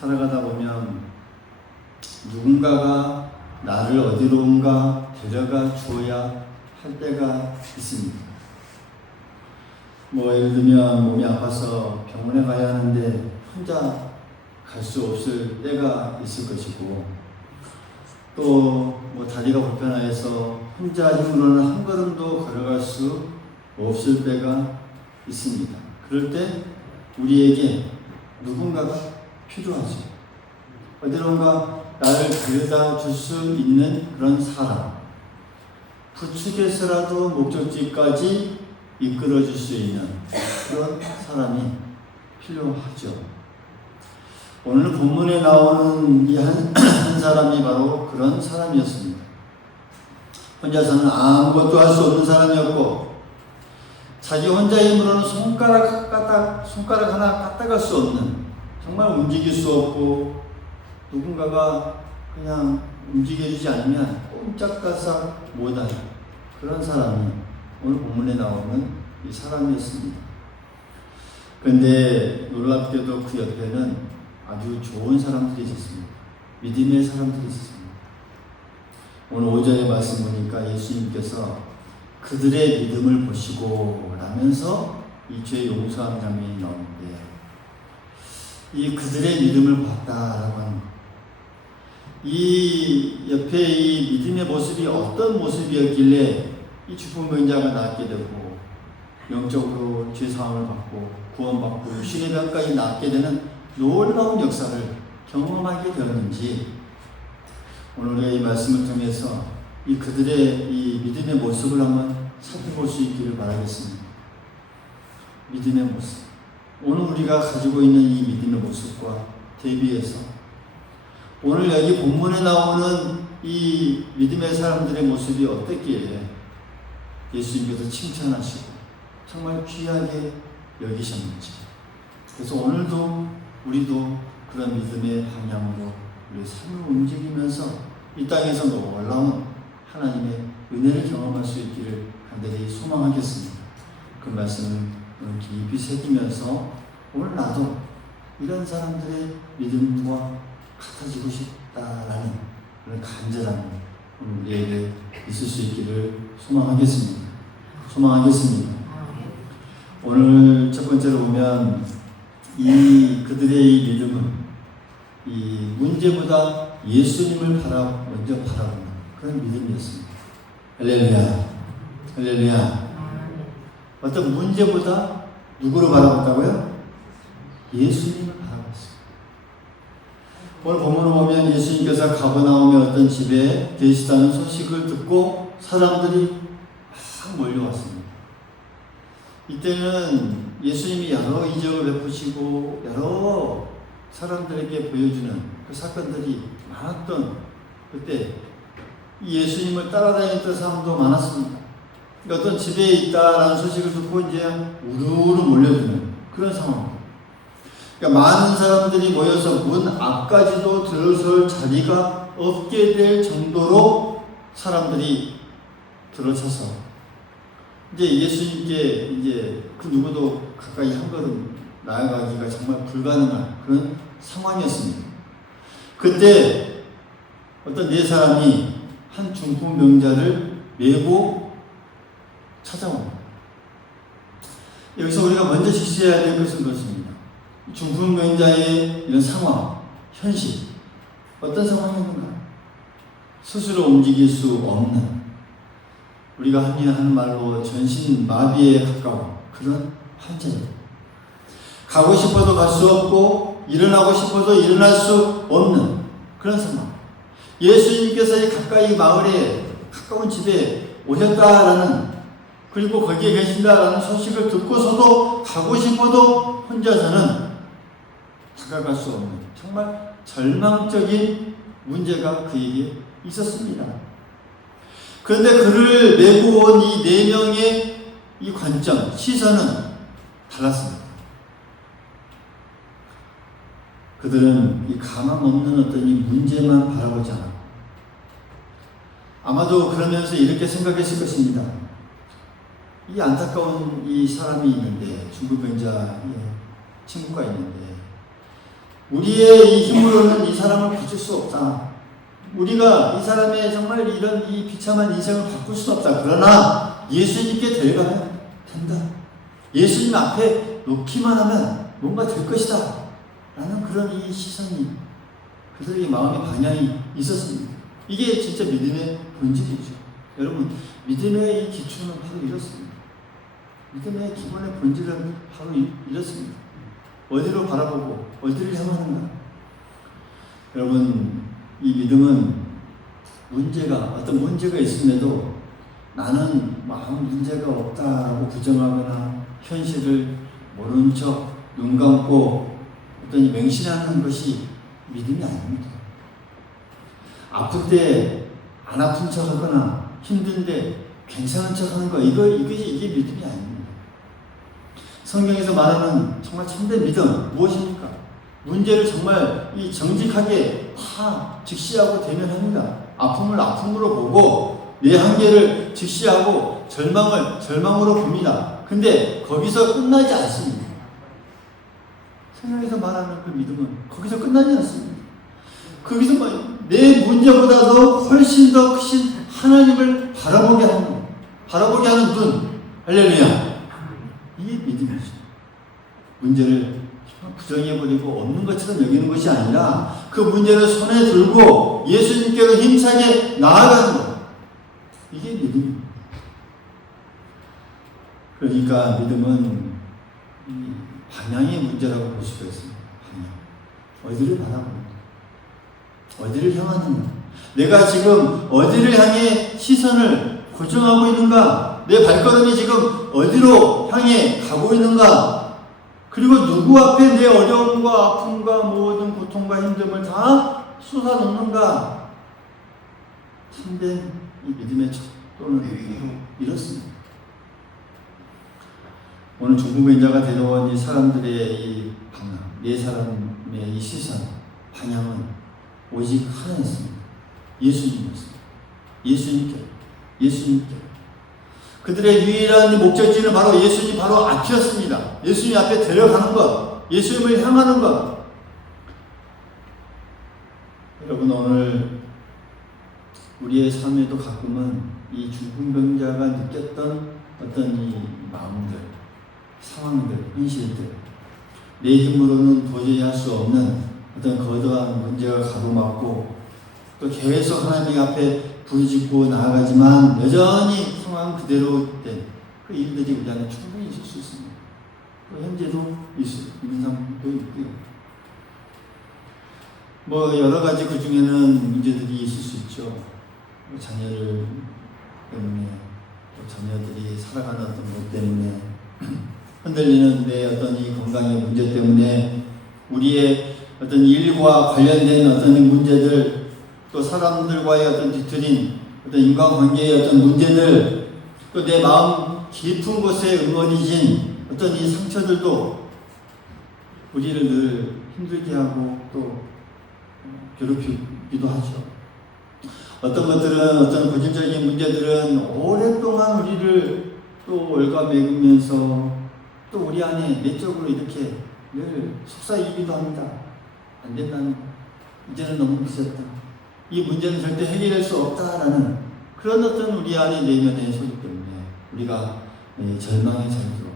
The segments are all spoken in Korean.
살아가다 보면 누군가가 나를 어디론가 데려가 주어야 할 때가 있습니다. 예를 들면 몸이 아파서 병원에 가야 하는데 혼자 갈 수 없을 때가 있을 것이고, 또 다리가 불편해서 혼자 힘으로는 한 걸음도 걸어갈 수 없을 때가 있습니다. 그럴 때 우리에게 누군가가 필요하죠. 어디론가 나를 데려다 줄 수 있는 그런 사람, 부축해서라도 목적지까지 이끌어 줄 수 있는 그런 사람이 필요하죠. 오늘 본문에 나오는 이 한 사람이 바로 그런 사람이었습니다. 혼자서는 아무것도 할 수 없는 사람이었고, 자기 혼자의 힘으로는 손가락 하나 까딱할 수 없는, 정말 움직일 수 없고 누군가가 그냥 움직여주지 않으면 꼼짝달싹 못하는 그런 사람이 오늘 본문에 나오는 이 사람이었습니다. 그런데 놀랍게도 그 옆에는 아주 좋은 사람들이 있었습니다. 믿음의 사람들이 있었습니다. 오늘 5절의 말씀 보니까 예수님께서 그들의 믿음을 보시고 라면서 이 죄 용서하는 장면이 나오는데, 이 그들의 믿음을 봤다라고 하는 것, 이 옆에 이 믿음의 모습이 어떤 모습이었길래 이 중풍병자가 낫게 되고 영적으로 죄사함을 받고 구원받고 육신의 병까지 낫게 되는 놀라운 역사를 경험하게 되었는지, 오늘 우리가 이 말씀을 통해서 이 그들의 이 믿음의 모습을 한번 살펴볼 수 있기를 바라겠습니다. 믿음의 모습, 오늘 우리가 가지고 있는 이 믿음의 모습과 대비해서 오늘 여기 본문에 나오는 이 믿음의 사람들의 모습이 어땠기에 예수님께서 칭찬하시고 정말 귀하게 여기셨는지, 그래서 오늘도 우리도 그런 믿음의 방향으로 우리 삶을 움직이면서 이 땅에서 놀라운 하나님의 은혜를 경험할 수 있기를 간절히 소망하겠습니다. 그 말씀을 오늘 깊이 새기면서 오늘 나도 이런 사람들의 믿음과 같아지고 싶다라는 그런 간절함이 오늘 우리에게 있을 수 있기를 소망하겠습니다. 오늘 첫 번째로 보면 이 그들의 이 믿음은 이 문제보다 예수님을 먼저 바라보는 그런 믿음이었습니다. 할렐루야. 어떤 문제보다 누구를 바라봤다고요? 예수님을 바라봤어요. 오늘 본문을 보면 예수님께서 가버나움의 어떤 집에 계시다는 소식을 듣고 사람들이 막 몰려왔습니다. 이때는 예수님이 여러 이적을 베푸시고 여러 사람들에게 보여주는 그 사건들이 많았던 그때 예수님을 따라다녔던 사람도 많았습니다. 어떤 집에 있다라는 소식을 듣고 이제 우르르 몰려드는 그런 상황입니다. 그러니까 많은 사람들이 모여서 문 앞까지도 들어설 자리가 없게 될 정도로 사람들이 들어차서 이제 예수님께 이제 그 누구도 가까이 한 걸음 나아가기가 정말 불가능한 그런 상황이었습니다. 그때 어떤 네 사람이 한 중풍병자를 메고 찾아옵니다. 여기서 우리가 먼저 지시해야 될 것은 그렇습니다. 중풍병자의 이런 상황, 현실, 어떤 상황이었는가? 스스로 움직일 수 없는, 우리가 흔히 하는 말로 전신마비에 가까운 그런 환자예요. 가고 싶어도 갈 수 없고 일어나고 싶어도 일어날 수 없는 그런 상황. 예수님께서 이 가까이 마을에 가까운 집에 오셨다라는, 그리고 거기에 계신다라는 소식을 듣고서도 가고 싶어도 혼자서는 다가갈 수 없는 정말 절망적인 문제가 그에게 있었습니다. 그런데 그를 메고 온 이 4명의 이 관점, 시선은 달랐습니다. 그들은 이 가망 없는 어떤 이 문제만 바라보지 않았고, 아마도 그러면서 이렇게 생각했을 것입니다. 이 안타까운 이 사람이 있는데, 중풍병자의 친구가 있는데, 우리의 이 힘으로는 이 사람을 고칠 수 없다. 우리가 이 사람의 정말 이런 이 비참한 인생을 바꿀 수 없다. 그러나 예수님께 데려가면 된다. 예수님 앞에 놓기만 하면 뭔가 될 것이다. 라는 그런 이 시선이 그들의 마음의 방향이 있었습니다. 이게 진짜 믿음의 본질이죠. 여러분, 믿음의 이 기초는 바로 이렇습니다. 믿음의 기본의 본질은 바로 이렇습니다. 어디로 바라보고 어디를 향하는가. 여러분, 이 믿음은 어떤 문제가 있음에도 나는 아무 문제가 없다라고 부정하거나 현실을 모른 척 눈 감고 어떤 맹신하는 것이 믿음이 아닙니다. 아플 때 안 아픈 척 하거나 힘든데 괜찮은 척 하는 거, 이게 믿음이 아닙니다. 성경에서 말하는 정말 참된 믿음, 무엇입니까? 문제를 정말 이 정직하게 다 직시하고 대면합니다. 아픔을 아픔으로 보고 내 한계를 직시하고 절망을 절망으로 봅니다. 근데 거기서 끝나지 않습니다. 성경에서 말하는 그 믿음은 거기서 끝나지 않습니다. 거기서 내 문제보다도 훨씬 더 크신 하나님을 바라보게 하는 눈. 할렐루야. 이게 믿음이죠. 문제를 부정해버리고 없는 것처럼 여기는 것이 아니라 그 문제를 손에 들고 예수님께로 힘차게 나아가는 것. 이게 믿음입니다. 그러니까 믿음은 방향의 문제라고 볼 수가 있습니다. 방향. 어디를 바라보는가? 어디를 향하는가? 내가 지금 어디를 향해 시선을 고정하고 있는가? 내 발걸음이 지금 어디로 향해 가고 있는가? 그리고 누구 앞에 내 어려움과 아픔과 모든 고통과 힘듦을 다 쏟아놓는가? 참된 이 믿음의 척도는 이렇습니다. 오늘 중보인자가 데려온 이 사람들의 이 방향, 네 사람의 이 시선, 방향은 오직 하나였습니다. 예수님이었습니다. 예수님께. 그들의 유일한 목적지는 바로 예수님 바로 앞이었습니다. 예수님 앞에 데려가는 것, 예수님을 향하는 것. 여러분, 오늘 우리의 삶에도 가끔은 이 중풍병자가 느꼈던 어떤 이 마음들, 상황들, 현실들, 내 힘으로는 도저히 할 수 없는 어떤 거대한 문제가 가로막고 또 계속 하나님 앞에 부르짖고 나아가지만 여전히 상황 그대로 된 그 일들이 우리 안에 충분히 있을 수 있습니다. 또 현재도 있는 사람도 있고요. 여러 가지 그 중에는 문제들이 있을 수 있죠. 자녀를 때문에, 또 자녀들이 살아가는 어떤 것 때문에, 흔들리는 내 어떤 이 건강의 문제 때문에, 우리의 어떤 일과 관련된 어떤 문제들, 또 사람들과의 어떤 뒤틀린 어떤 인간관계의 어떤 문제들, 또 내 마음 깊은 곳에 응어리진 어떤 이 상처들도 우리를 늘 힘들게 하고 또 괴롭히기도 하죠. 어떤 것들은, 어떤 고질적인 문제들은 오랫동안 우리를 또 얽어매으면서 또 우리 안에 내적으로 이렇게 늘 속삭이기도 합니다. 안 된다는, 이제는 너무 늦었다. 이 문제는 절대 해결할 수 없다라는 그런 어떤 우리 안에 내면의 소리 때문에 우리가 절망의 자리로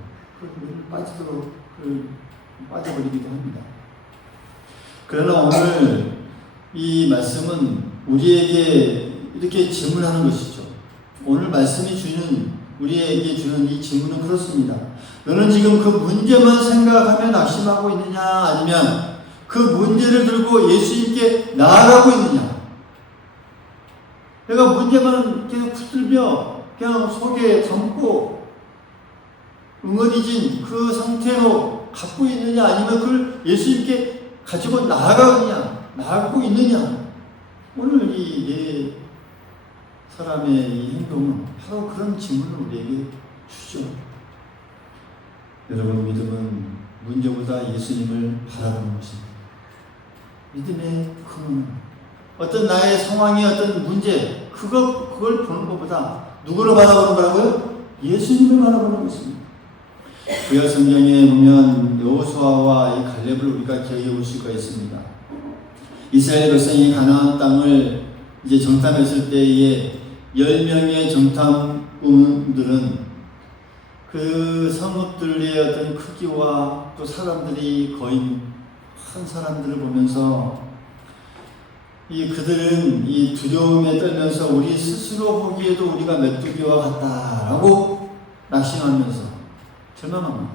빠져버리기도 합니다. 그러나 오늘 이 말씀은 우리에게 이렇게 질문하는 것이죠. 오늘 말씀이 우리에게 주는 이 질문은 그렇습니다. 너는 지금 그 문제만 생각하며 낙심하고 있느냐, 아니면 그 문제를 들고 예수님께 나아가고 있느냐? 내가 문제만 계속 붙들며 그냥 속에 담고 응어리진 그 상태로 갖고 있느냐, 아니면 그걸 예수님께 가지고 나아가고 있느냐? 오늘 이 네 사람의 이 행동은 바로 그런 질문을 우리에게 주죠. 여러분, 믿음은 문제보다 예수님을 바라보는 것입니다. 믿음의 근원은 어떤 나의 상황의 어떤 문제, 그걸 보는 것보다 누구를 바라보는 거라고요? 예수님을 바라보는 것입니다. 구약 성경에 보면 여호수아와 이 갈렙을 우리가 기억해 볼 수가 있습니다. 이스라엘 백성이 가나안 땅을 이제 정탐했을 때에 10명의 정탐꾼들은 그 성읍들의 어떤 크기와 또 사람들이 거의 한 사람들을 보면서 그들은 이 두려움에 떨면서 우리 스스로 보기에도 우리가 메뚜기와 같다라고 낙심하면서 절망합니다.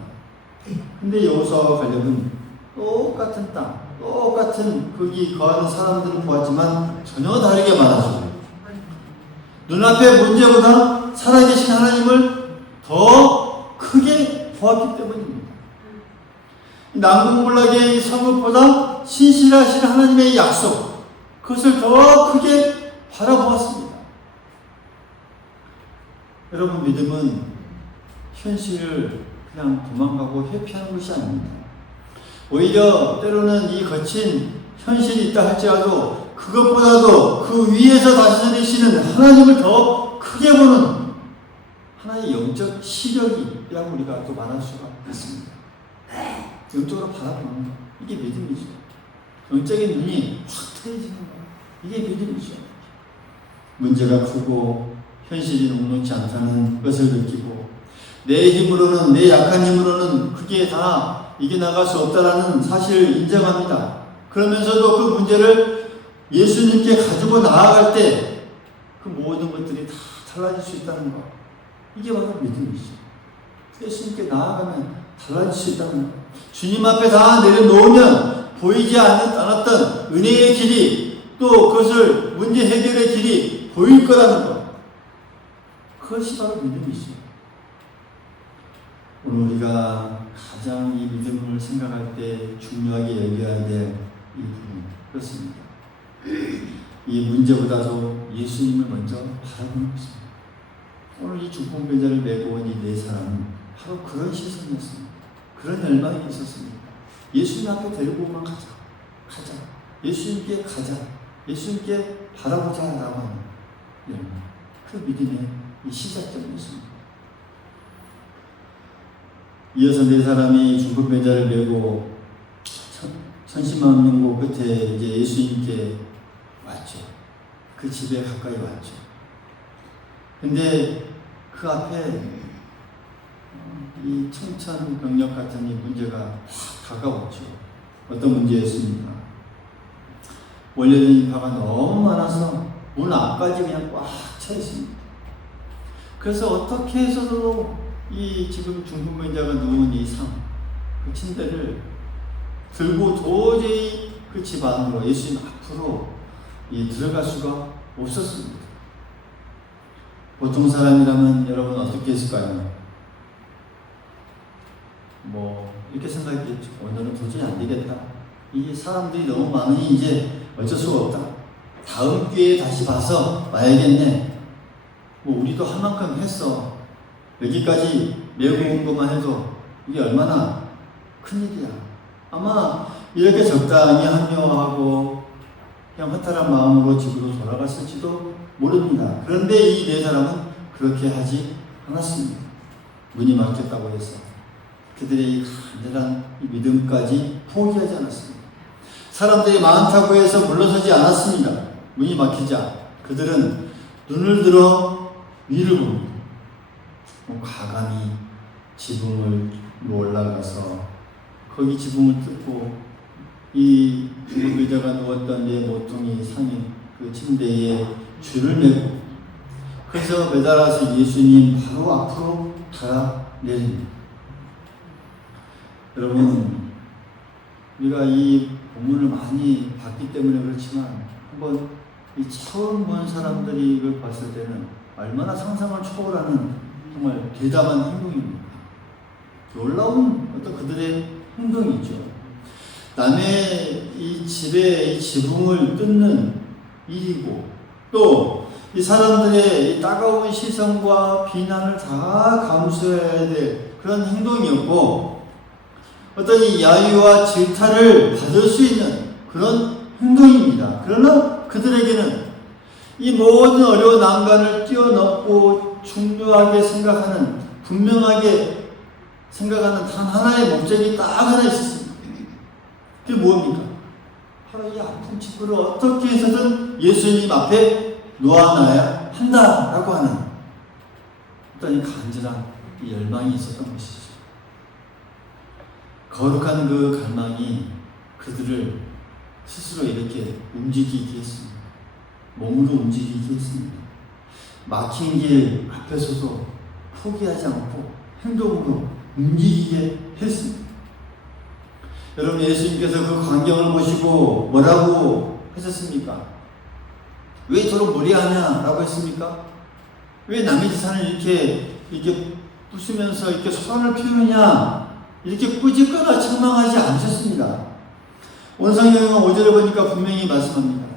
근데 여호수아와 갈렙은 똑같은 땅, 똑같은 거기 거하는 사람들을 보았지만 전혀 다르게 말하죠. 눈앞의 문제보다 살아계신 하나님을 더 크게 보았기 때문입니다. 난공불락의 성읍보다 신실하신 하나님의 약속, 그것을 더 크게 바라보았습니다. 여러분, 믿음은 현실을 그냥 도망가고 회피하는 것이 아닙니다. 오히려 때로는 이 거친 현실이 있다 할지라도 그것보다도 그 위에서 다스리시는 하나님을 더 크게 보는 하나의 영적 시력이라고 우리가 또 말할 수가 있습니다. 영적으로 바라보는 것, 이게 믿음이죠. 영적인 눈이 확 트여지는 것, 이게 믿음이죠. 문제가 크고 현실이 녹록지 않다는 것을 느끼고 내 힘으로는, 내 약한 힘으로는 그게 다 이겨나갈 수 없다라는 사실을 인정합니다. 그러면서도 그 문제를 예수님께 가지고 나아갈 때 그 모든 것들이 다 달라질 수 있다는 것, 이게 바로 믿음이죠. 예수님께 나아가면 달라질 수 있다는 것, 주님 앞에 다 내려놓으면 보이지 않았던 은혜의 길이, 또 그것을 문제 해결의 길이 보일 거라는 것, 그것이 바로 믿음이죠. 오늘 우리가 가장 이 믿음을 생각할 때 중요하게 여겨야 될 이 부분, 그렇습니다. 이 문제보다도 예수님을 먼저 바라보는 것입니다. 오늘 이 중풍병자를 메고 온 이 네 사람은 바로 그런 시선이었습니다. 그런 열망이 있었습니다. 예수님 앞에 데리고만 가자. 예수님께 가자. 예수님께 바라보자 라고 하는 열망. 그 믿음의 이 시작점이었습니다. 이어서 네 사람이 중풍병자를 메고 천신만명고 끝에 이제 예수님께 왔죠. 그 집에 가까이 왔죠. 근데 그 앞에 이 청천벽력 같은 이 문제가 다가왔죠. 어떤 문제였습니까? 원래는 인파가 너무 많아서 문 앞까지 그냥 꽉 차 있습니다. 그래서 어떻게 해서도 이 지금 중풍병자가 누운 이 그 침대를 들고 도저히 그 집 안으로, 예수님 앞으로 들어갈 수가 없었습니다. 보통 사람이라면 여러분 어떻게 했을까요? 이렇게 생각했겠죠. 오늘은 도저히 안 되겠다. 이 사람들이 너무 많으니 이제 어쩔 수가 없다. 다음 기회에 다시 봐서 와야겠네. 우리도 할 만큼 했어. 여기까지 메고 온 것만 해도 이게 얼마나 큰일이야. 아마 이렇게 적당히 합리화하고 그냥 허탈한 마음으로 집으로 돌아갔을지도 모릅니다. 그런데 이 네 사람은 그렇게 하지 않았습니다. 문이 막혔다고 해서 그들의 이 간절한 믿음까지 포기하지 않았습니다. 사람들이 많다고 해서 물러서지 않았습니다. 문이 막히자 그들은 눈을 들어 위를 봅니다. 과감히 지붕을 올라가서 거기 지붕을 뜯고 이 의자가 누웠던 내 모퉁이 상인 그 침대에 줄을 매고 그래서 매달아서 예수님 바로 앞으로 달아내립니다. 여러분, 우리가 이 본문을 많이 봤기 때문에 그렇지만 한번 이 처음 본 사람들이 이걸 봤을 때는 얼마나 상상을 초월하는 정말 대담한 행동입니다. 놀라운 어떤 그들의 행동이죠. 남의 이 집에 이 지붕을 뜯는 일이고 또 이 사람들의 이 따가운 시선과 비난을 다 감수해야 될 그런 행동이었고 어떤 이 야유와 질타를 받을 수 있는 그런 행동입니다. 그러나 그들에게는 이 모든 어려운 난관을 뛰어넘고 중요하게 생각하는 분명하게 생각하는 단 하나의 목적이 딱 하나 있었습니다. 그게 뭡니까? 바로 이 아픈 친구를 어떻게 해서든 예수님 앞에 놓아놔야 한다라고 하는 어떤 이 간절한 이 열망이 있었던 것이죠. 거룩한 그 갈망이 그들을 스스로 이렇게 움직이게 했습니다. 몸으로 움직이게 했습니다. 막힌 길 앞에서도 포기하지 않고 행동으로 움직이게 했습니다. 여러분, 예수님께서 그 광경을 보시고 뭐라고 하셨습니까? 왜 저런 무례하냐라고 했습니까? 왜 남의 재산을 이렇게 부수면서 이렇게 소란을 피우느냐, 이렇게 꾸짖거나 책망하지 않으셨습니다. 오늘 성경은 5절에 보니까 분명히 말씀합니다.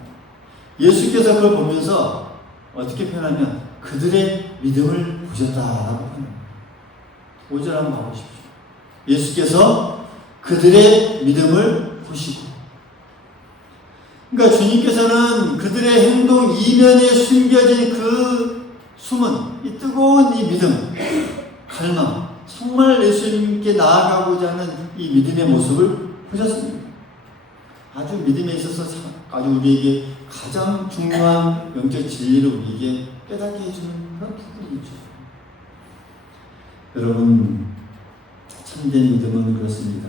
예수께서 그걸 보면서 어떻게 표현하면 그들의 믿음을 보셨다라고 표현합니다. 5절 한번 봐보십시오. 예수께서 그들의 믿음을 보시고, 그러니까 주님께서는 그들의 행동 이면에 숨겨진 그 숨은 이 뜨거운 이 믿음, 갈망, 정말 예수님께 나아가고자 하는 이 믿음의 모습을 보셨습니다. 아주 믿음에 있어서 아주 우리에게 가장 중요한 영적 진리를 우리에게 깨닫게 해주는 그런 부분이죠. 여러분, 참된 믿음은 그렇습니다.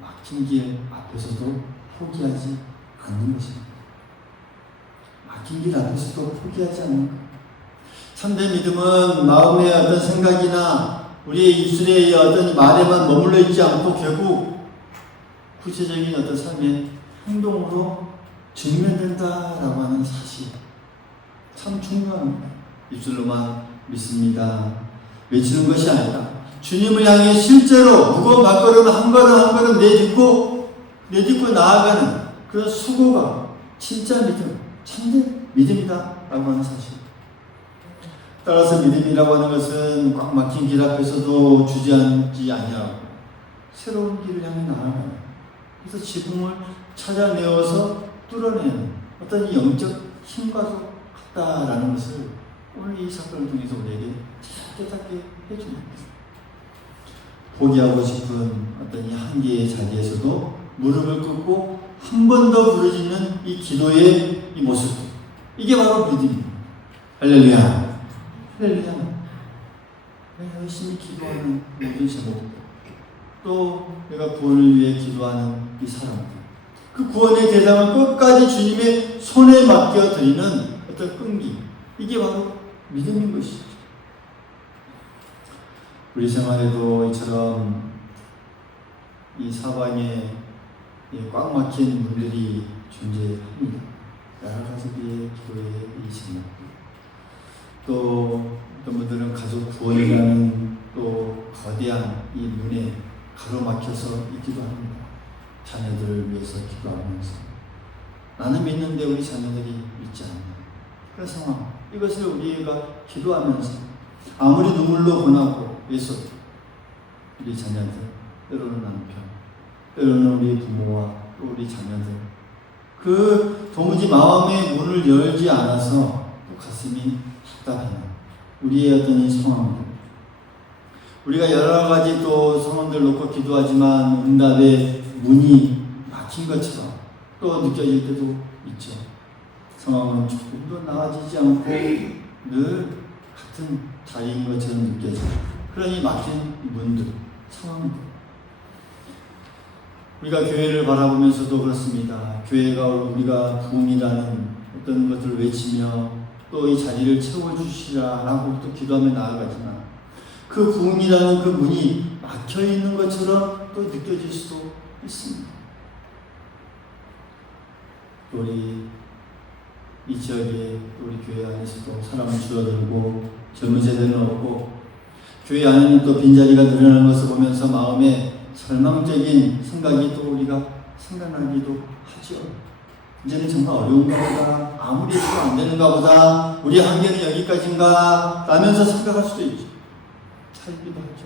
막힌 길 앞에서도 포기하지 않는 것입니다. 막힌 길 앞에서도 포기하지 않는 것. 참된 믿음은 마음의 어떤 생각이나 우리의 입술의 어떤 말에만 머물러 있지 않고 결국 구체적인 어떤 삶의 행동으로 증명된다라고 하는 사실, 참 중요합니다. 입술로만 믿습니다, 외치는 것이 아니라 주님을 향해 실제로 무거운 발걸음 한 걸음 한 걸음 내딛고 나아가는 그런 수고가 진짜 믿음, 참된 믿음이다 라고 하는 사실. 따라서 믿음이라고 하는 것은 꽉 막힌 길 앞에서도 주저앉지 아니하고 새로운 길을 향해 나아가는, 그래서 지붕을 찾아내어서 뚫어내는 어떤 영적 힘과도 같다라는 것을 오늘 이 사건을 통해서 우리에게 잘 깨닫게 해줍니다. 포기하고 싶은 어떤 이 한계의 자리에서도 무릎을 꿇고 한 번 더 부르짖는 이 기도의 이 모습, 이게 바로 믿음입니다. 할렐루야. 할렐루야. 내가 열심히 기도하는 모든 제목들, 또 내가 구원을 위해 기도하는 이 사람들, 그 구원의 대상을 끝까지 주님의 손에 맡겨 드리는 어떤 끈기, 이게 바로 믿음인 것이죠. 우리 생활에도 이처럼 이 사방에 꽉 막힌 문들이 존재합니다. 여러 가지의 기도의 이 제목들, 또 어떤 분들은 가족 구원이라는 또 거대한 이 문에 가로막혀서 있기도 합니다. 자녀들을 위해서 기도하면서 나는 믿는데 우리 자녀들이 믿지 않는 그런 상황, 이것을 우리가 기도하면서 아무리 눈물로 권하고 애써 우리 자녀들, 때로는 남편, 때로는 우리 부모와 또 우리 자녀들, 그 도무지 마음의 문을 열지 않아서 또 가슴이 답답해요. 우리의 어떤 이 상황들, 우리가 여러 가지 또 상황들 놓고 기도하지만 응답의 문이 막힌 것처럼 또 느껴질 때도 있죠. 상황은 조금도 나아지지 않고 늘 같은 자리인 것처럼 느껴져요. 그러니 막힌 문들, 상황들. 우리가 교회를 바라보면서도 그렇습니다. 교회가 우리가 부흥이라는 어떤 것들을 외치며 또 이 자리를 채워주시라라고 또 기도하며 나아가지만 그 부흥이라는 그 문이 막혀있는 것처럼 또 느껴질 수도 있습니다. 우리 이 지역에 우리 교회 안에서도 사람은 줄어들고 젊은 세대는 없고 교회 안에는 또 빈자리가 늘어나는 것을 보면서 마음에 절망적인 생각이 또 우리가 생각나기도 하죠. 이제는 정말 어려운가 보다, 아무리 해도 안 되는가 보다, 우리 한계는 여기까지인가 라면서 생각할 수도 있죠. 살기도 하죠.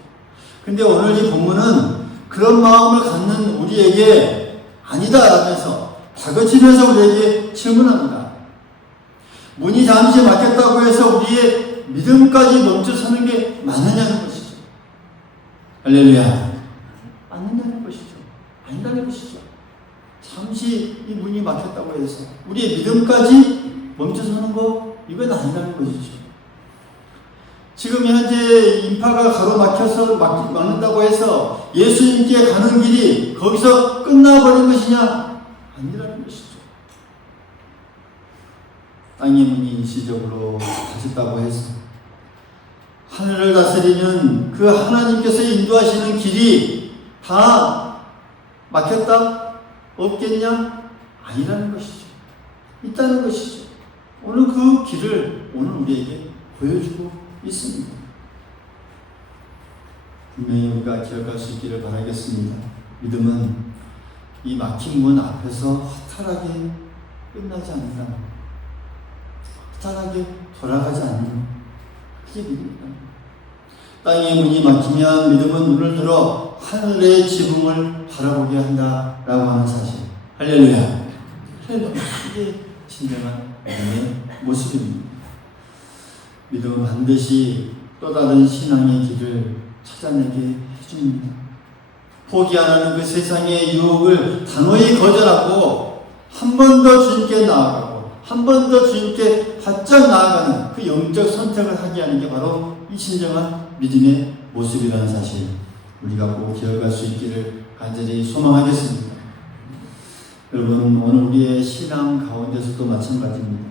근데 오늘 이 본문은 그런 마음을 갖는 우리에게 아니다 라면서 다그치면서 우리에게 질문합니다. 문이 잠시 막혔다고 해서 우리의 믿음까지 멈춰서는 게 맞느냐는 것이죠. 할렐루야. 아니라는 것이죠. 아니라는 것이죠. 잠시 이 문이 막혔다고 해서 우리의 믿음까지 멈춰서는 거, 이건 아니라는 것이죠. 지금 현재 인파가 가로막혀서 막는다고 해서 예수님께 가는 길이 거기서 끝나버린 것이냐? 아니라는 것이죠. 땅의 문이 일시적으로 닫혔다고 해서 하늘을 다스리는 그 하나님께서 인도하시는 길이 다 막혔다? 없겠냐? 아니라는 것이죠. 있다는 것이죠. 오늘 그 길을 오늘 우리에게 보여주고 있습니다. 분명히 우리가 기억할 수 있기를 바라겠습니다. 믿음은 이 막힌 문 앞에서 허탈하게 끝나지 않는다. 허탈하게 돌아가지 않는, 그게 믿음이다. 땅의 문이 막히면 믿음은 눈을 들어 하늘의 지붕을 바라보게 한다라고 하는 사실. 할렐루야. 이게 진정한 믿음의 모습입니다. 믿음은 반드시 또 다른 신앙의 길을 찾아내게 해줍니다. 포기 안 하는 그 세상의 유혹을 단호히 거절하고 한 번 더 주님께 나아가고 한 번 더 주님께 바짝 나아가는 그 영적 선택을 하게 하는 게 바로 이 진정한 믿음의 모습이라는 사실, 우리가 꼭 기억할 수 있기를 간절히 소망하겠습니다. 여러분, 오늘 우리의 신앙 가운데서도 마찬가지입니다.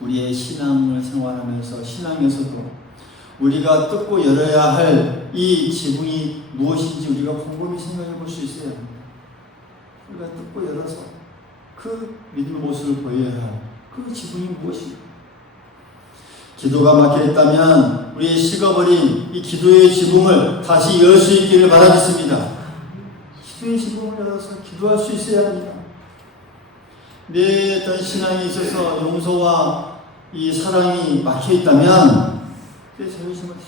우리의 신앙을 생활하면서 신앙에서도 우리가 뜯고 열어야 할 이 지붕이 무엇인지 우리가 곰곰이 생각해 볼 수 있어야 합니다. 우리가 뜯고 열어서 그 믿음의 모습을 보여야 할 그 지붕이 무엇인가? 기도가 막혀 있다면 우리의 식어버린 이 기도의 지붕을 다시 열 수 있기를 바라겠습니다. 기도의 지붕을 열어서 기도할 수 있어야 합니다. 내 어떤 신앙에 있어서 용서와 이 사랑이 막혀 있다면 내 자존심을 다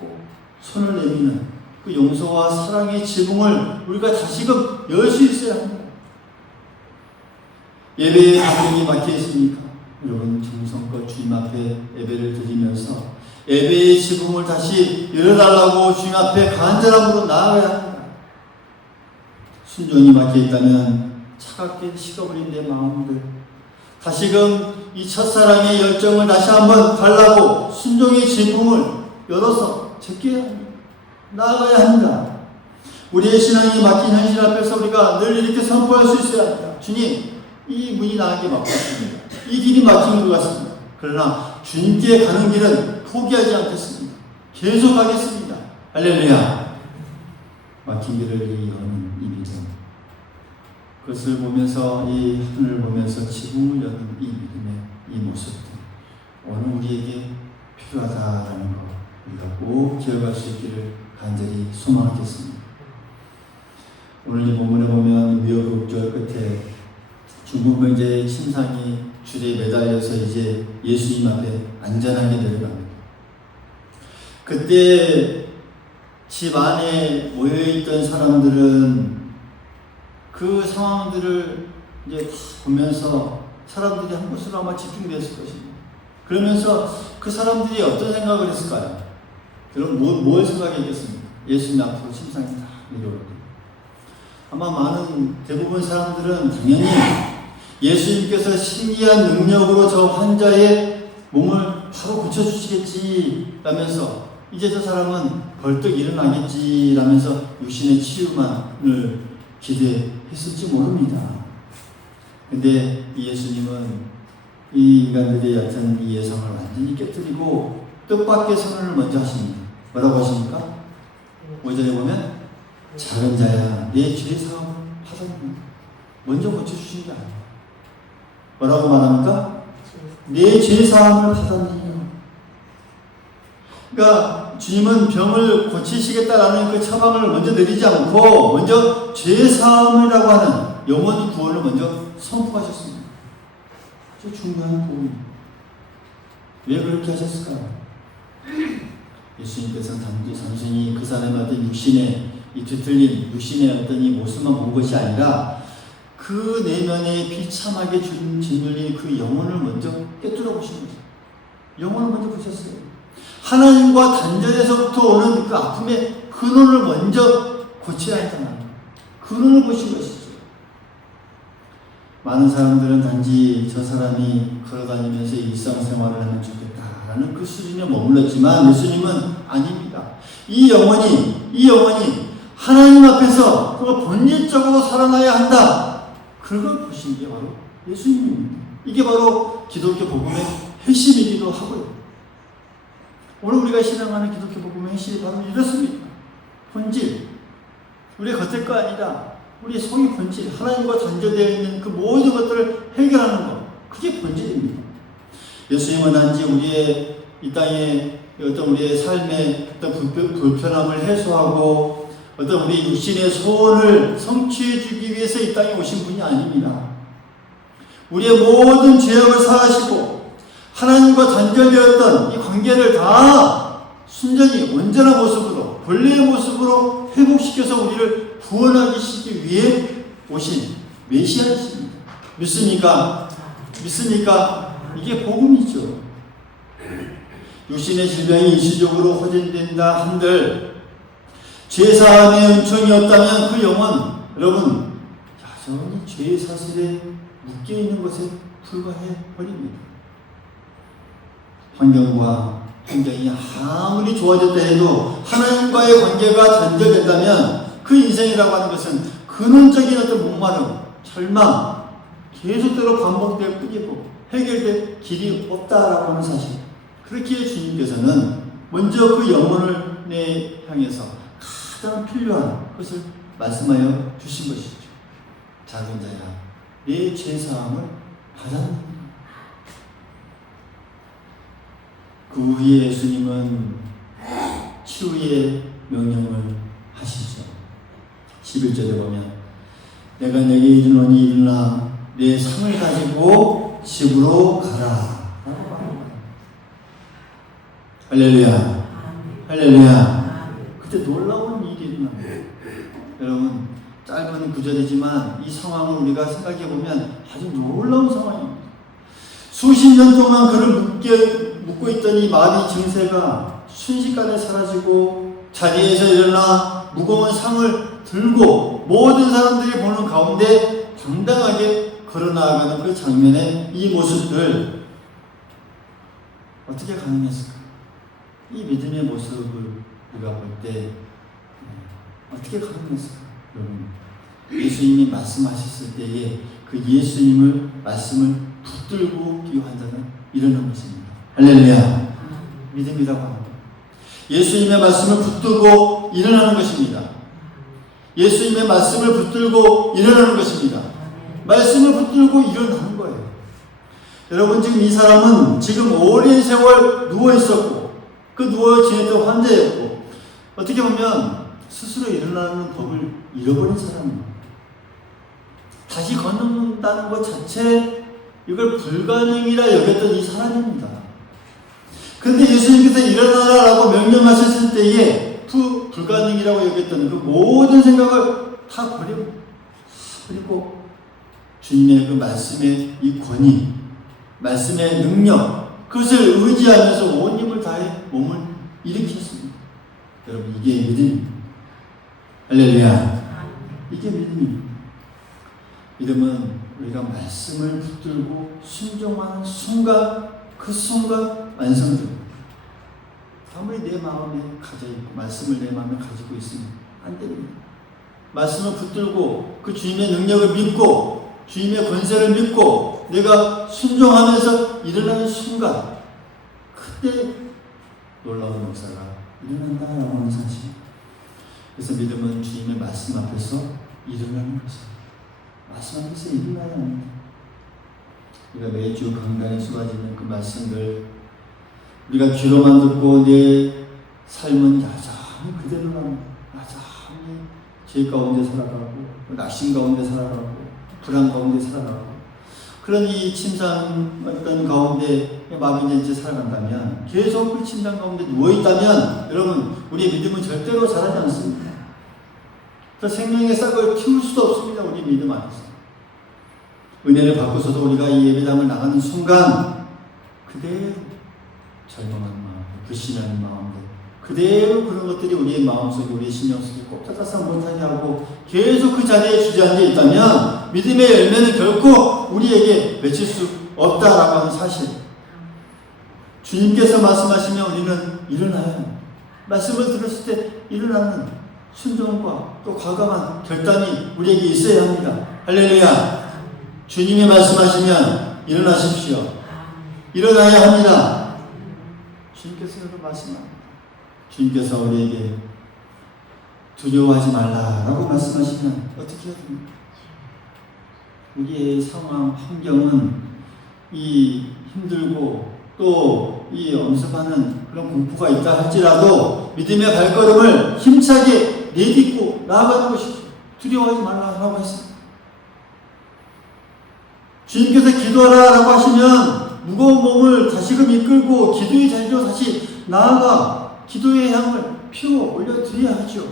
걷고 손을 내미는 그 용서와 사랑의 지붕을 우리가 다시금 열 수 있어야 합니다. 예배의 지붕이 막혀 있습니까? 여러분, 정성껏 주님 앞에 예배를 드리면서 예배의 지붕을 다시 열어달라고 주님 앞에 간절함으로 나아가야 합니다. 순종이 막혀 있다면 차갑게 식어버린 내 마음들 다시금 이 첫사랑의 열정을 다시 한번 달라고 순종의 지붕을 열어서 제껴야 합니다. 나아가야 합니다. 우리의 신앙이 막힌 현실 앞에서 우리가 늘 이렇게 선포할 수 있어야 합니다. 주님, 이 문이 나에게 막혀 있습니다. 이 길이 막힌 것 같습니다. 그러나 주님께 가는 길은 포기하지 않겠습니다. 계속 가겠습니다. 할렐루야. 막힌 길을 여는 이 믿음, 그것을 보면서 이 하늘을 보면서 지붕을 여는 이 믿음의 이 모습들, 오늘 우리에게 필요하다라는 것 우리가 꼭 기억할 수 있기를 간절히 소망하겠습니다. 오늘 이 본문에 보면 우여곡절 끝에 중풍병자의 침상이 줄에 매달려서 이제 예수님 앞에 안전하게 내려갑니다. 그때 집 안에 모여있던 사람들은 그 상황들을 이제 다 보면서 사람들이 한 곳으로 아마 집중됐을 것입니다. 그러면서 그 사람들이 어떤 생각을 했을까요? 여러분, 뭘 생각했겠습니까? 예수님 앞으로 침상이 다 내려오거든요. 아마 많은 대부분 사람들은 당연히 예수님께서 신기한 능력으로 저 환자의 몸을 바로 고쳐주시겠지 라면서 이제 저 사람은 벌떡 일어나겠지 라면서 육신의 치유만을 기대했을지 모릅니다. 근데 이 예수님은 이 인간들의 얕은 이 예상을 완전히 깨뜨리고 뜻밖의 선언을 먼저 하십니다. 뭐라고 하십니까? 5절에 보면 작은 자야 내 죄사함을 받았느냐. 먼저 고쳐주신 게 아니에요. 뭐라고 말합니까? 내 죄사함을 받았느냐. 그러니까 주님은 병을 고치시겠다라는 그 처방을 먼저 내리지 않고 먼저 죄사함이라고 하는 영원히 구원을 먼저 선포하셨습니다. 아주 중요한 부분입니다. 왜 그렇게 하셨을까요? 예수님께서는 단순히 그 사람의 어떤 육신의 이 뒤틀린 육신의 어떤 이 모습만 본 것이 아니라 그 내면에 비참하게 짓눌린 그 영혼을 먼저 깨뜨려 보신 거죠. 영혼을 먼저 보셨어요. 하나님과 단절에서부터 오는 그 아픔의 근원을 먼저 고쳐야 한다는 거예요. 근원을 고친 것이죠. 많은 사람들은 단지 저 사람이 걸어다니면서 일상생활을 하면 좋겠다라는 그 수준에 머물렀지만 예수님은 아닙니다. 이 영혼이 하나님 앞에서 그걸 본질적으로 살아나야 한다. 그걸 보신 게 바로 예수님입니다. 이게 바로 기독교 복음의 핵심이기도 하고요. 오늘 우리가 신앙하는 기독교 복음의 핵심이 바로 이렇습니다. 본질. 우리의 겉의 거 아니라 우리의 속의 본질, 하나님과 단절되어 있는 그 모든 것들을 해결하는 것. 그게 본질입니다. 예수님은 단지 우리의 이 땅에 어떤 우리의 삶의 어떤 불편함을 해소하고 어떤 우리 육신의 소원을 성취해 주기 위해서 이 땅에 오신 분이 아닙니다. 우리의 모든 죄악을 사하시고 하나님과 단절되었던 이 관계를 다 순전히 온전한 모습으로 본래의 모습으로 회복시켜서 우리를 구원하시기 위해 오신 메시아이십니다. 믿습니까? 이게 복음이죠. 육신의 질병이 일시적으로 호전된다 한들 죄사함의 은총이 없다면 그 영혼 여러분 여전히 죄의 사슬에 묶여있는 것에 불과해 버립니다. 환경이 아무리 좋아졌다 해도 하나님과의 관계가 단절됐다면 그 인생이라고 하는 것은 근원적인 어떤 목마름, 절망 계속대로 반복될 뿐이고 해결될 길이 없다라고 하는 사실. 그렇기에 주님께서는 먼저 그 영혼을 향해서 가장 필요한 것을 말씀하여 주신 것이죠. 작은 자야, 내 죄사함을 받았느니라. 그 후에 예수님은 치유의 명령을 하시죠. 11절에 보면 내가 내게 이르노니 일어나 내 상을 가지고 집으로 가라. 할렐루야. 그때 놀라운 일이 일어납니다. 여러분 짧은 구절이지만 이 상황을 우리가 생각해 보면 아주 놀라운 상황입니다. 수십 년 동안 그를 묶고 있던 이 마비 증세가 순식간에 사라지고 자리에서 일어나 무거운 상을 들고 모든 사람들이 보는 가운데 당당하게 걸어나가는 그 장면의 이 모습들 어떻게 가능했을까? 이 믿음의 모습을 우리가 볼 때 어떻게 가능했을까? 여러분 예수님이 말씀하셨을 때에 그 예수님을 말씀을 붙들고 기도한 자는 일어난 것입니다. 할렐루야. 믿음이라고 합니다. 예수님의 말씀을 붙들고 일어나는 것입니다. 예수님의 말씀을 붙들고 일어나는 것입니다. 말씀을 붙들고 일어나는 거예요. 여러분 지금 이 사람은 지금 오랜 세월 누워 있었고 그 누워 지냈던 환자였고 어떻게 보면 스스로 일어나는 법을 잃어버린 사람입니다. 다시 걷는다는 것 자체 이걸 불가능이라 여겼던 이 사람입니다. 그런데 예수님께서 일어나라라고 명령하셨을 때에 불가능이라고 여겼던 그 모든 생각을 다 버리고 주님의 그 말씀의 이 권위, 말씀의 능력, 그것을 의지하면서 온 힘을 다해 몸을 일으켰습니다. 여러분 이게 믿음입니다. 할렐루야. 이게 믿음입니다. 믿음은 우리가 말씀을 붙들고 순종하는 순간 그 순간 완성됩니다. 아무리 내 마음에 가져있고 말씀을 내 마음에 가지고 있으면 안 됩니다. 말씀을 붙들고 그 주님의 능력을 믿고 주님의 권세를 믿고 내가 순종하면서 일어나는 순간 그때 놀라운 역사가 일어난다라고 하는 사실. 그래서 믿음은 주님의 말씀 앞에서 일어나는 것입니다. 말씀 앞에서 일어나야 합니다. 우리가 매주 강단에 쏟아지는 그 말씀들 우리가 귀로만 듣고 내 삶은 여전히 그대로만 여전히 죄 가운데 살아가고 낙심 가운데 살아가고 불안 가운데 살아가고 그런 이 침상 어떤 가운데 마비년째 살아간다면 계속 그 침상 가운데 누워있다면 여러분 우리의 믿음은 절대로 자라지 않습니다. 그 생명의 싹을 키울 수도 없습니다. 우리 믿음 안에서 은혜를 받고서도 우리가 이 예배당을 나가는 순간 그대로 절망하는 마음, 불신하는 마음들 그대로 그런 것들이 우리의 마음속에, 우리의 신령속에 꼭 닫아서 못하게 하고 계속 그 자리에 주저앉아 있다면 믿음의 열매는 결코 우리에게 맺힐 수 없다라고 하는 사실. 주님께서 말씀하시면 우리는 일어나야 합니다. 말씀을 들었을 때 일어나는 순종과 또 과감한 결단이 우리에게 있어야 합니다. 할렐루야. 주님이 말씀하시면 일어나십시오. 일어나야 합니다. 주님께서 이렇게 말씀합니다. 주님께서 우리에게 두려워하지 말라라고 말씀하시면 어떻게 해야 됩니까? 우리의 상황, 환경은 이 힘들고 또 이 엄습하는 그런 공포가 있다 할지라도 믿음의 발걸음을 힘차게 내딛고 나아가는 것이죠. 두려워하지 말라라고 했습니다. 주님께서 기도하라라고 하시면 무거운 몸을 다시금 이끌고 기도의 자리로 다시 나아가 기도의 향을 피워 올려드려야 하죠.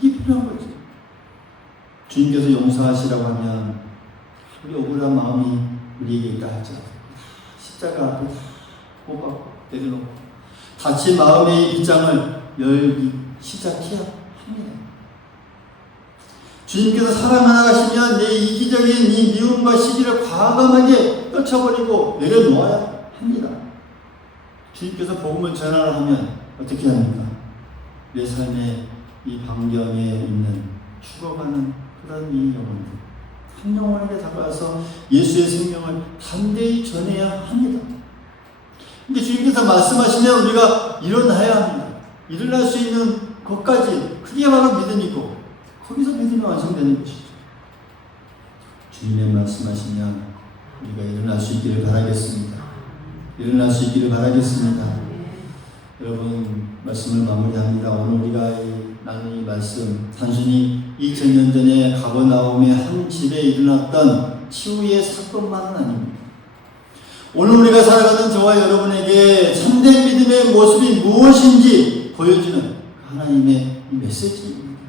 이게 필요한 거죠. 주님께서 용서하시라고 하면 우리 억울한 마음이 우리에게 있다 할지라도 십자가 앞에 못 받고 내려놓고 다친 마음의 빗장을 열기 시작해야 합니다. 주님께서 사랑하나 가시면 내 이기적인 이 미움과 시기를 과감하게 떨쳐버리고 내려놓아야 합니다. 주님께서 복음을 전하라 하면 어떻게 합니까? 내 삶의 이 반경에 있는 죽어가는 그런 이 영혼들 한 영혼에게 다가와서 예수의 생명을 담대히 전해야 합니다. 근데 주님께서 말씀하시면 우리가 일어나야 합니다. 일어날 수 있는 것까지 그게 바로 믿음이고 거기서 믿음이 완성되는 것이죠. 주님의 말씀하시면 우리가 일어날 수 있기를 바라겠습니다. 일어날 수 있기를 바라겠습니다. 여러분 말씀을 마무리합니다. 오늘 우리가 나눈 이 말씀 단순히 2000년 전에 가버나움의 한 집에 일어났던 치유의 사건만은 아닙니다. 오늘 우리가 살아가는 저와 여러분에게 참된 믿음의 모습이 무엇인지 보여주는 하나님의 이 메시지입니다.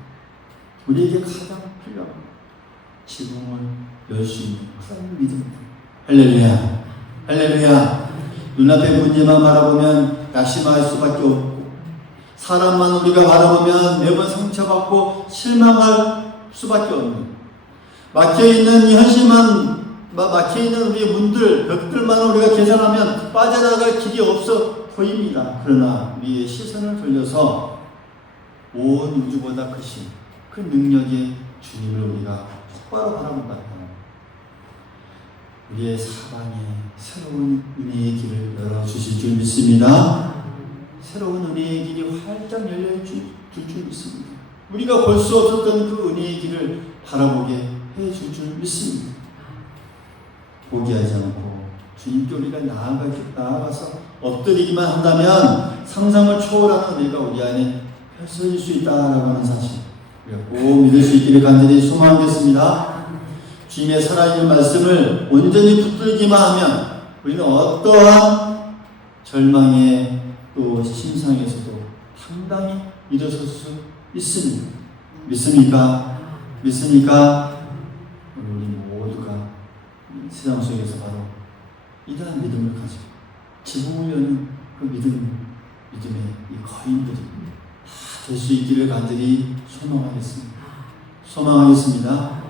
우리에게 가장 필요한 지붕을 열 수 있는 그런 믿음입니다. 할렐루야. 할렐루야. 눈앞의 문제만 바라보면 낙심할 수밖에 없고 사람만 우리가 바라보면 매번 상처받고 실망할 수밖에 없는 막혀있는 이 현실만 막혀있는 우리의 문들 벽들만 우리가 계산하면 빠져나갈 길이 없어 보입니다. 그러나 우리의 시선을 돌려서 온 우주보다 크신 그 능력의 주님을 우리가 똑바로 바라본다면 우리의 사방에 새로운 은혜의 길을 열어주실 줄 믿습니다. 새로운 은혜의 길이 활짝 열려줄 줄 믿습니다. 우리가 볼 수 없었던 그 은혜의 길을 바라보게 해줄 줄 믿습니다. 포기하지 않고 주님께 우리가 나아가서 엎드리기만 한다면 상상을 초월하는 은혜가 우리 안에 펼쳐질 수 있다라고 하는 사실 우리가 꼭 믿을 수 있기를 간절히 소망하겠습니다. 주님의 살아있는 말씀을 온전히 붙들기만 하면 우리는 어떠한 절망의 또 심상에서도 당당히 일어설 수 있습니다. 믿습니까? 믿습니까? 우리 모두가 세상 속에서 바로 이러한 믿음을 가지고 지붕을 여는 그 믿음의 이 거인들이 다 될 수 있기를 간절히 소망하겠습니다.